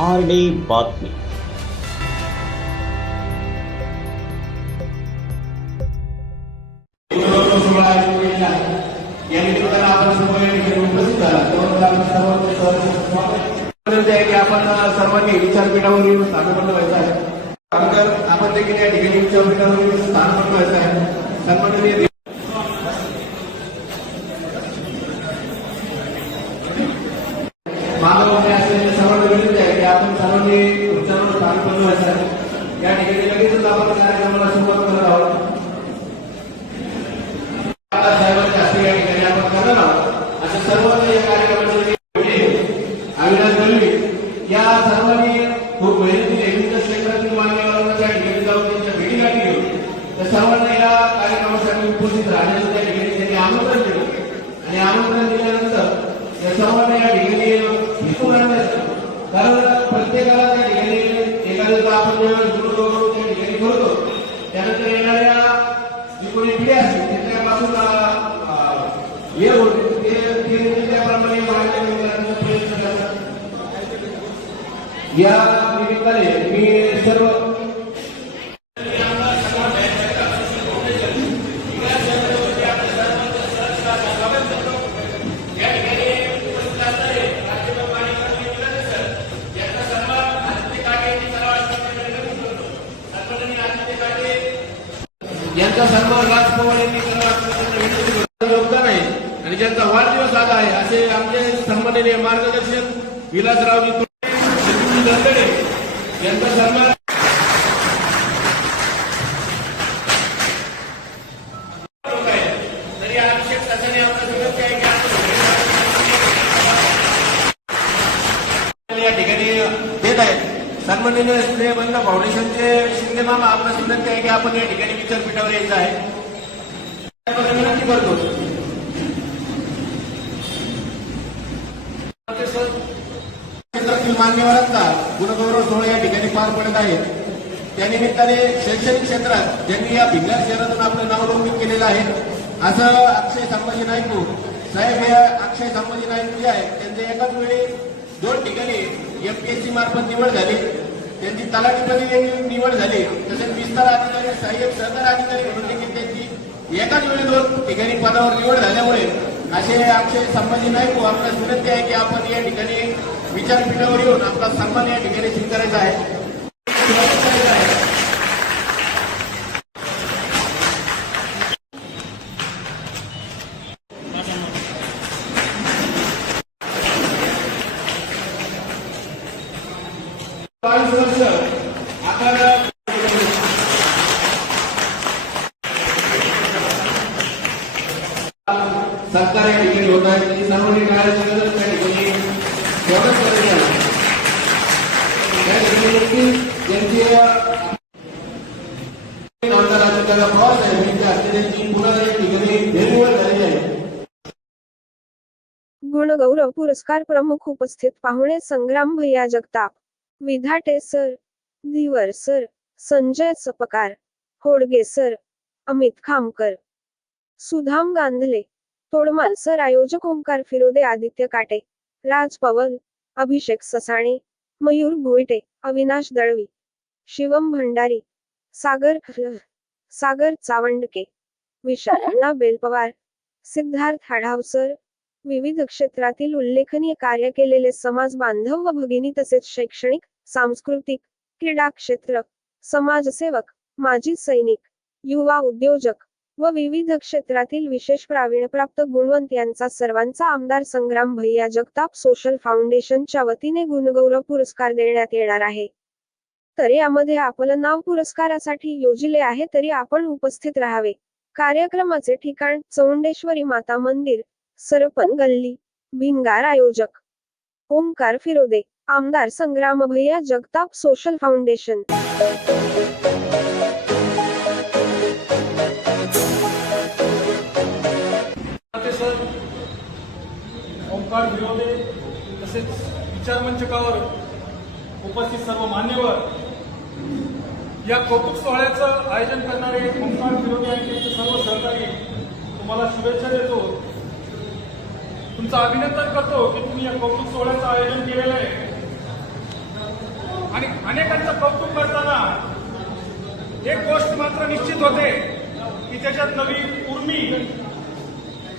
R D बातमी. या निमित्तानं आपण सर्व उपस्थित झाला त्याबद्दल आपण आहे की आपण सर्वांनी विचारपीठावर येऊन व्हायचं आहे त्यानंतर आपण देखील या ठिकाणी विचारपीठावर येऊन व्हायचं आहे सन्माननीय मानव स्थानपन्न या ठिकाणी लगेचच आपण कार्यक्रमाला सुरुवात करत आहोत हस्ते या ठिकाणी आपण करणार आहोत अशा सर्वांनी या कार्यक्रमाचे अविनाश या सर्वांनी खूप मेहनतीने विविध क्षेत्रातील मान्यवरांना त्या ठिकाणी जाऊन त्यांच्या भेटीगाठी घेऊन त्या सर्वांना या कार्यक्रमासाठी उपस्थित राहण्याचं त्या ठिकाणी त्यांनी आमंत्रण दिलं आणि आमंत्रण दिल्यानंतर या सर्वांना या ठिकाणी भेटून आणण्याचं कारण प्रत्येकाला त्या ठिकाणी एखाद्याचा आपण जेव्हा जुळतो त्या ठिकाणी करतो त्यानंतर येणाऱ्या जी कोणी पिढी असते त्याच्यापासून अं, अं, हे होते ते ते ते त्याप्रमाणे मार्गदर्शन करण्याचा प्रयत्न करतात या निमित्ताने मी सर्व यांचा सन्मान राजभवन यांनी योगदान आहे. आणि ज्यांचा वाढदिवस आला आहे असे आमचे सन्माननीय मार्गदर्शक विलासरावजी तुटे, यांचा सन्मान या ठिकाणी देत आहेत. सन्माननीय स्नेह बंध फाउंडेशनचे शिंदे मामा आपला विनंती आहे की आपण या ठिकाणी विचारपीठावर यायचं आहे. विनंती करतो मान्यवरांचा गुणगौरव सोहळा या ठिकाणी पार पडत आहे त्यानिमित्ताने शैक्षणिक क्षेत्रात ज्यांनी या भिल्लार शहरातून आपलं नाव केलेलं आहे असं अक्षय संभाजी नायकू साहेब हे अक्षय संभाजी नाईक जे आहेत त्यांच्या एकाच वेळी दोन ठिकाणी एमपीएससी मार्फत निवड झाली. त्यांची तलाठीपदी देखील निवड झाली. तसेच विस्तार अधिकारी सहाय्यक सहकार अधिकारी म्हणून देखील त्यांची एकाच वेळी दोन ठिकाणी पदावर निवड झाल्यामुळे असे अक्षय संभाजी नायकू आपल्याला विनंती आहे की आपण या ठिकाणी विचारपीठावर येऊन आपला सन्मान या ठिकाणी स्वीकारायचा आहे. आता सरकार या ठिकाणी होत आहे. त्यांनी आमदाराचा प्रवास आहे त्यांच्या हस्ते पुन्हा या ठिकाणी फेरनिवड झालेली आहे. गुणगौरव पुरस्कार प्रमुख उपस्थित पाहुणे संग्राम भैया Jagtap. Vidhate sir Diwar sir Sanjay Sapkar Hodge sir Amit Khamkar. Sudham Gandhale Todmal sir आयोजक ओंकार फिरोदे आदित्य काटे राज पवल अभिषेक ससाणे मयूर भोईटे अविनाश दळवी शिवम भंडारी सागर सागर चावंडके. विशाल बेलपवार. सिद्धार्थ हाडावसर विविध क्षेत्रातील उल्लेखनीय कार्य केलेले समाज बांधव व भगिनी तसेच शैक्षणिक सांस्कृतिक क्रीडा क्षेत्र समाजसेवक माजी सैनिक युवा उद्योजक व विविध क्षेत्रातील विशेष प्रावीण्यप्राप्त गुणवंत यांचा सर्वांचा आमदार संग्राम भैया जगताप सोशल फाउंडेशनच्या वतीने गुणगौरव पुरस्कार देण्यात येणार आहे. तर यामध्ये आपलं नाव पुरस्कारासाठी योजिले आहे तरी आपण उपस्थित राहावे. कार्यक्रमाचे ठिकाण चौंडेश्वरी माता मंदिर सरपण गल्ली भिंगार आयोजक. ओंकार फिरोदे आमदार संग्राम भैया जगताप सोशल फाउंडेशन. ओंकार फिरोदे तसेच विचारमंचकावर उपस्थित सर्व मान्यवर या कौतुक सोहळ्याचं आयोजन करणारे ओंकार विरोधी आणि त्यांचे सर्व सहकारी तुम्हाला शुभेच्छा देतो. तुमचं अभिनंदन करतो की तुम्ही या कौतुक सोहळ्याचं आयोजन केलेलं आहे. आणि अनेकांचं कौतुक करताना एक गोष्ट मात्र निश्चित होते की त्याच्यात नवी उर्मी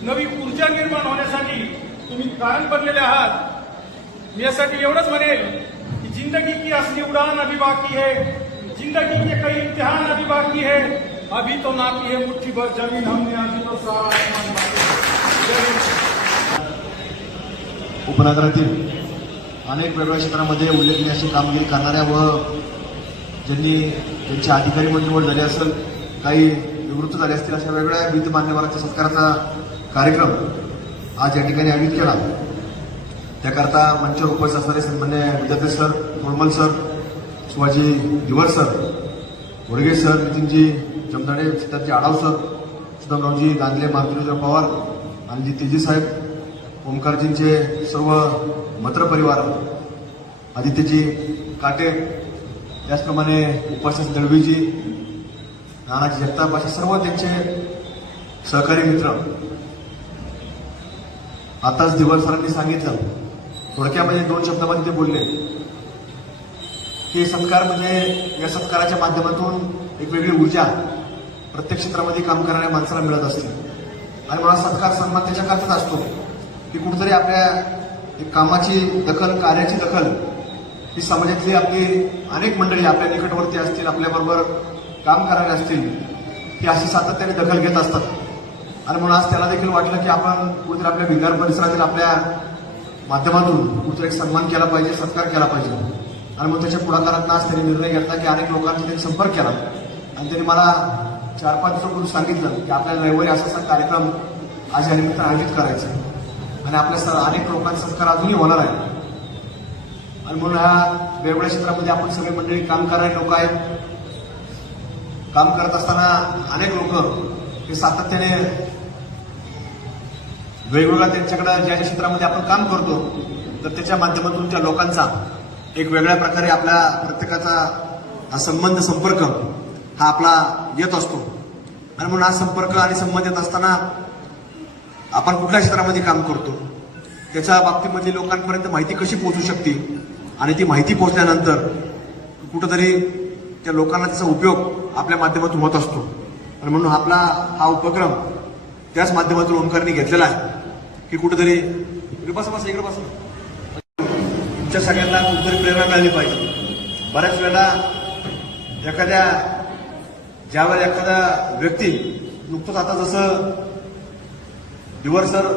नवी ऊर्जा निर्माण होण्यासाठी तुम्ही कारण बनलेले आहात. यासाठी एवढंच म्हणेल की जिंदगी की असली उड़ान अभिवाकी आहे जिंदगी के कई इम्तिहान अभी बाकी है। अभी तो नापी है मुट्ठी भर जमीन हमने अभी तो सारा उपनगरातील अनेक वेगवेगळ्या क्षेत्रामध्ये उल्लेखनीय अशी कामगिरी करणाऱ्या व ज्यांनी ज्यांची अधिकारी म्हणून निवड झाली असेल काही निवृत्त झाले असतील अशा वेगवेगळ्या विविध मान्यवरांच्या सत्काराचा कार्यक्रम आज या ठिकाणी आयोजित केला. त्याकरता मंचावर उपस्थित असणारे सन्मान्य विद्यार्थी sir Tormal sir Shivaji Diwar sir Wadge sir Nitinji Jamdade सिद्धार्थजी आडाव सर सिद्धमरावजी गांधले मारुतीराव पवार आणि जी तेजी साहेब ओंकारजींचे सर्व मत्र परिवार आदित्यजी काटे त्याचप्रमाणे उपस्थित दळवीजी नानाजी जगताप असे सर्व त्यांचे सहकारी मित्र. आताच दिवस सरांनी सांगितलं थोडक्यामध्ये दोन शब्दामध्ये ते बोलले. की सत्कार म्हणजे या सत्काराच्या माध्यमातून एक वेगळी ऊर्जा प्रत्येक क्षेत्रामध्ये काम करणाऱ्या माणसाला मिळत असते. आणि मला सत्कार सन्मान त्याच्याकरताच असतो की कुठंतरी आपल्या एक कामाची दखल कार्याची दखल ही समाजातली आपली अनेक मंडळी आपल्या निकटवर्ती असतील आपल्याबरोबर काम करणारे असतील ती अशी सातत्याने दखल घेत असतात. आणि म्हणून आज त्याला देखील वाटलं की आपण कुठेतरी आपल्या भिंगार परिसरातील आपल्या माध्यमातून कुठेतरी एक सन्मान केला पाहिजे सत्कार केला पाहिजे. आणि मग त्याच्या पुढाकारात आज त्यांनी निर्णय घेतला की अनेक लोकांचा त्यांनी संपर्क केला. आणि त्यांनी मला चार पाच दिवसापूर्वी सांगितलं की आपल्याला रविवारी असा असा कार्यक्रम आज या निमित्तानं आयोजित करायचा आणि आपल्या सर अनेक लोकांचा सत्कार अजूनही होणार आहे. आणि म्हणून ह्या वेगवेगळ्या क्षेत्रामध्ये आपण सगळे मंडळी काम करणारे लोक आहेत. काम करत असताना अनेक लोक हे सातत्याने वेगवेगळ्या त्यांच्याकडे ज्या ज्या क्षेत्रामध्ये आपण काम करतो तर त्याच्या माध्यमातून त्या लोकांचा एक वेगळ्या प्रकारे आपल्या प्रत्येकाचा हा संबंध संपर्क हा आपला येत असतो. आणि म्हणून हा संपर्क आणि संबंध येत असताना आपण कुठल्या क्षेत्रामध्ये काम करतो त्याच्या बाबतीमध्ये लोकांपर्यंत माहिती कशी पोहोचू शकते आणि ती माहिती पोहोचल्यानंतर कुठंतरी त्या लोकांना त्याचा उपयोग आपल्या माध्यमातून होत असतो. आणि म्हणून आपला हा उपक्रम त्याच माध्यमातून ओंकारने घेतलेला आहे की कुठंतरी इकडे बसा बसा इकडे बसा. तुमच्या सगळ्यांना कुठेतरी प्रेरणा मिळाली पाहिजे. बऱ्याच वेळा एखाद्या ज्यावेळी एखादा व्यक्ती नुकतंच आता जसं दिवसर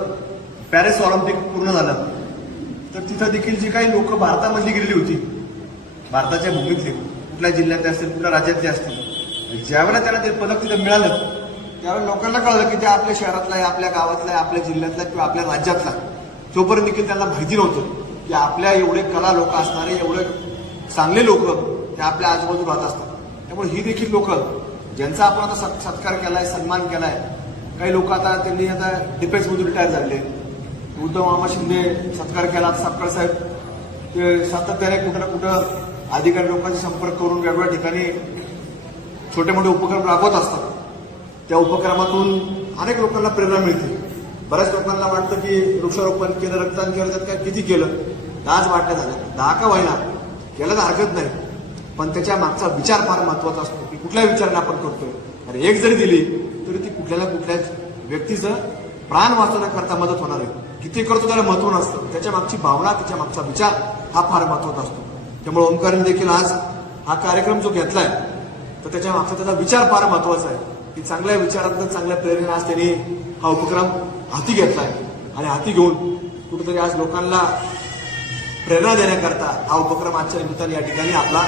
पॅरिस ऑलिम्पिक पूर्ण झालं तर तिथं देखील जी काही लोक भारतामधली गेलेली होती भारताच्या भूमीतले कुठल्या जिल्ह्यातले असतील कुठल्या राज्यातले असतील ज्यावेळेला त्यांना ते पदक तिथं मिळालं त्यावेळेला लोकांना कळलं की ते आपल्या शहरातला आहे आपल्या गावातला आहे आपल्या जिल्ह्यातला किंवा आपल्या राज्यातला तोपर्यंत देखील त्यांना माहिती नव्हतं. की आपल्या एवढे कला लोक असणारे एवढे चांगले लोक ते आपल्या आजूबाजूला राहत असतात. त्यामुळे ही देखील लोक ज्यांचा आपण आता सत्- सत्कार केलाय सन्मान केलाय काही लोक आता त्यांनी आता डिफेन्समधून रिटायर झाले उद्धव मामा शिंदे सत्कार केला सापकर साहेब ते सातत्याने कुठं ना कुठं अधिकारी लोकांशी संपर्क करून वेगवेगळ्या ठिकाणी छोटे मोठे उपक्रम राबवत असतात. त्या उपक्रमातून अनेक लोकांना प्रेरणा मिळते. बऱ्याच लोकांना वाटतं की वृक्षारोपण केलं रक्तदान केलं तर काय किती केलं? दहाच वाटण्या झाल्या दहा का व्हायला केलं तर हरकत नाही. पण त्याच्या मागचा विचार फार महत्त्वाचा असतो की कुठल्या विचाराने आपण करतोय? आणि एक जरी दिली तरी ती कुठल्याला कुठल्याच व्यक्तीचं प्राण वाचवण्याकरता मदत होणार आहे. किती करतो त्याला महत्त्व नसतं. त्याच्या मागची भावना त्याच्या मागचा विचार हा फार महत्त्वाचा असतो. त्यामुळे ओंकारने देखील आज हा कार्यक्रम जो घेतलाय तर त्याच्या मागचा त्याचा विचार फार महत्त्वाचा आहे. की चांगल्या विचारातनं चांगल्या प्रेरणेने आज त्यांनी हा उपक्रम हाती घेतलाय आणि हाती घेऊन कुठेतरी आज लोकांना प्रेरणा देण्याकरता हा उपक्रम आजच्या निमित्ताने या ठिकाणी आपला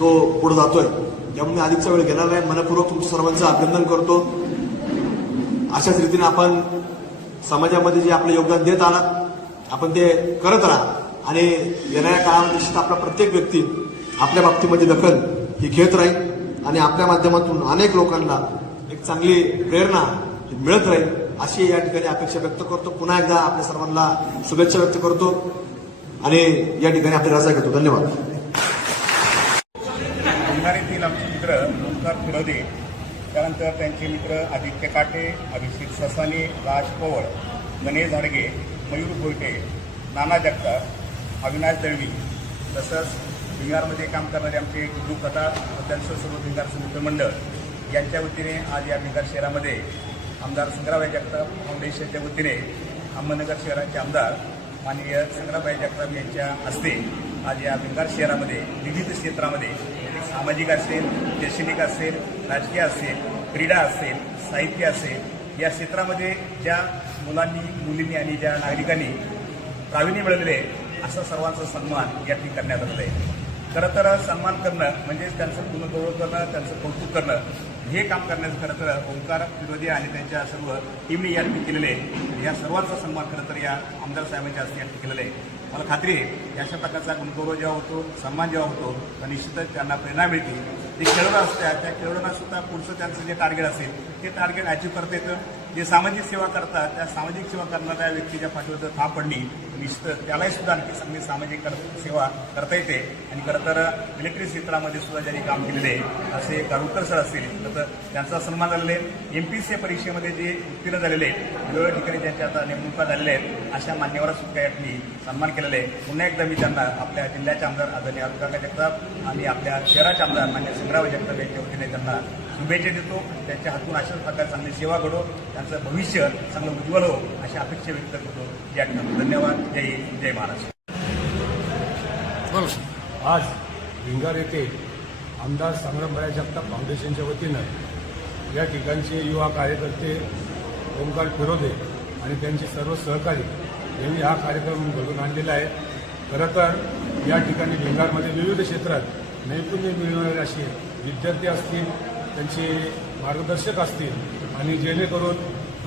तो पुढे जातोय. त्यामुळे आधीचा अधिकचा वेळ घेणार नाही. मनपूर्वक तुमच्या सर्वांचं अभिनंदन करतो. अशाच रीतीने आपण समाजामध्ये जे आपलं योगदान देत आलात आपण ते करत राहा. आणि येणाऱ्या काळामध्ये निश्चित आपला प्रत्येक व्यक्ती आपल्या बाबतीमध्ये दखल ही घेत राहील आणि आपल्या माध्यमातून अनेक लोकांना एक चांगली प्रेरणा ही मिळत राहील. अशी या ठिकाणी अपेक्षा व्यक्त करतो. पुन्हा एकदा आपल्या सर्वांना शुभेच्छा व्यक्त करतो. आणि या ठिकाणी आपली रजा घेतो. धन्यवाद. अंधारीतील आमचे मित्र ओंकार खुरदे त्यानंतर त्यांचे मित्र आदित्य काटे अभिषेक ससाने राज पवळ गणेश झाडगे मयूर गोयटे नाना जगताप अविनाश दळवी तसंच भिंगारमध्ये काम करणारे आमचे गुरु कथा व त्यांचं सर्व भिंगार मित्रमंडळ यांच्या वतीने आज या भिंगार शहरामध्ये आमदार संग्रामभाई जगताप फाउंडेशनच्या वतीने अहमदनगर शहराचे आमदार माननीय संग्राबाई जगताप यांच्या हस्ते आज या भिंगार शहरामध्ये विविध क्षेत्रामध्ये सामाजिक असेल शैक्षणिक असेल राजकीय असेल क्रीडा असेल साहित्य असेल या क्षेत्रामध्ये ज्या मुलांनी मुलींनी आणि ज्या नागरिकांनी प्रावीण्य मिळवलेले असा सर्वांचा सन्मान या ठिकाणी करण्यात आलेला आहे. खरं तर सन्मान करणं म्हणजेच त्यांचं पुनर्गौरव करणं त्यांचं कौतुक करणं हे काम करण्याचं खरं तर ओंकार विरोधी आणि त्यांच्या सर्व टीमने या ठिकाणी केलेले आहे. या सर्वांचा सन्मान खरं तर या आमदार साहेबांच्या हस्ते या ठिकाणी केलेला आहे. मला खात्री आहे अशा प्रकारचा गुणगौरव जेव्हा होतो सन्मान जेव्हा होतो तर निश्चितच त्यांना प्रेरणा मिळते. ते खेळवणं असतात त्या खेळवणं सुद्धा पुढचं त्यांचं जे टार्गेट असेल ते टार्गेट अचीव्ह करता येतं. जे सामाजिक सेवा करतात त्या सामाजिक सेवा करणाऱ्या व्यक्तीच्या पाठीवर जर थाप पडली निश्चित त्यालाही सुद्धा आणखी चांगली सामाजिक कर- सेवा करता येते. आणि खरं तर मिलिटरी क्षेत्रामध्ये सुद्धा ज्यांनी काम केलेले आहे असे गारुकर सर असतील तर त्यांचा सन्मान झालेला आहे. एम पी सी परीक्षेमध्ये जे उत्तीर्ण झालेले आहेत वेगवेगळ्या ठिकाणी त्यांच्या आता नेमणुका झालेल्या आहेत अशा मान्यवर सुद्धा यांनी सन्मान केलेले आहे. पुन्हा एकदा मी त्यांना आपल्या जिल्ह्याचे आमदार आदरणीय अरुणकाका जगताप आणि आपल्या शहराचे आमदार मान्य संग्राम जगताप यांच्या वतीने त्यांना शुभेच्छा देतो त्यांच्या हातून अशाच प्रकारे चांगली सेवा घडो त्यांचं भविष्य चांगलं उज्ज्वल हो अशी अपेक्षा व्यक्त करतो. या ठिकाणी धन्यवाद. जय हिंद जय महाराष्ट्र. आज भिंगार येथे आमदार संग्रामभाई जगताप फाउंडेशनच्या वतीनं या ठिकाणचे युवा कार्यकर्ते ओंकार फिरोदे आणि त्यांचे सर्व सहकारी यांनी हा कार्यक्रम घडून आणलेला आहे. खरं तर या ठिकाणी भिंगारमध्ये विविध क्षेत्रात नैपुण्य मिळवणारे असे विद्यार्थी असतील त्यांचे मार्गदर्शक असतील आणि जेणेकरून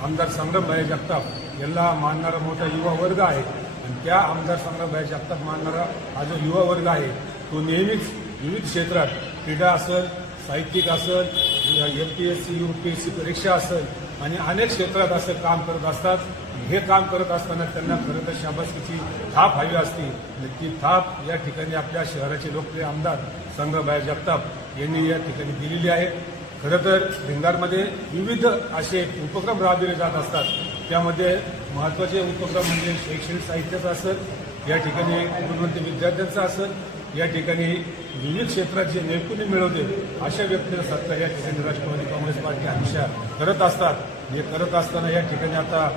आमदार संग्रामभाई जगताप यांना मानणारा मोठा युवा वर्ग आहे. आणि त्या आमदार संग्रामभाई जगताप मानणारा हा जो युवा वर्ग आहे तो नेहमीच विविध क्षेत्रात क्रीडा असेल साहित्यिक असेल M P S C U P S C परीक्षा असेल आणि अनेक क्षेत्रात असं काम करत असतात. हे काम करत असताना त्यांना खरं तर शाबासकीची थाप हवी असती. आणि ती थाप या ठिकाणी आपल्या शहराचे लोकप्रिय आमदार संग्रहभाई जगताप यांनी या ठिकाणी दिलेली आहे. खरं तर भिंगारमध्ये विविध असे उपक्रम राबविले जात असतात. त्यामध्ये महत्त्वाचे उपक्रम म्हणजे शैक्षणिक साहित्याचा असेल या ठिकाणी गुणवंत विद्यार्थ्यांचा असेल या ठिकाणी विविध क्षेत्रात जे नैपुण्य मिळवते अशा व्यक्तीला सत्ता या ठिकाणी राष्ट्रवादी काँग्रेस पार्टी हमेशा करत असतात. हे करत असताना या ठिकाणी आता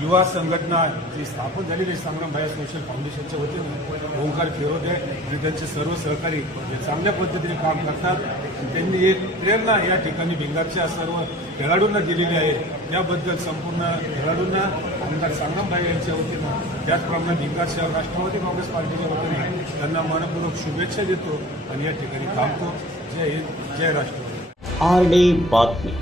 युवा संघटना जी स्थापन झालेली संग्राम भाया सोशल फाउंडेशनच्या वतीने ओंकार फिरोदे आणि त्यांचे सर्व सहकारी चांगल्या पद्धतीने काम करतात. त्यांनी एक प्रेरणा या ठिकाणी भिंगारच्या सर्व खेळाडूंना दिलेली आहे. त्याबद्दल संपूर्ण खेळाडूंना आमदार संग्रामभाई यांच्या वतीनं त्याचप्रमाणे भिंगार शहर राष्ट्रवादी काँग्रेस पार्टीच्या वतीने त्यांना मनपूर्वक शुभेच्छा देतो आणि या ठिकाणी थांबतो. जय हिंद जय राष्ट्रवादी. आर डी बातमी.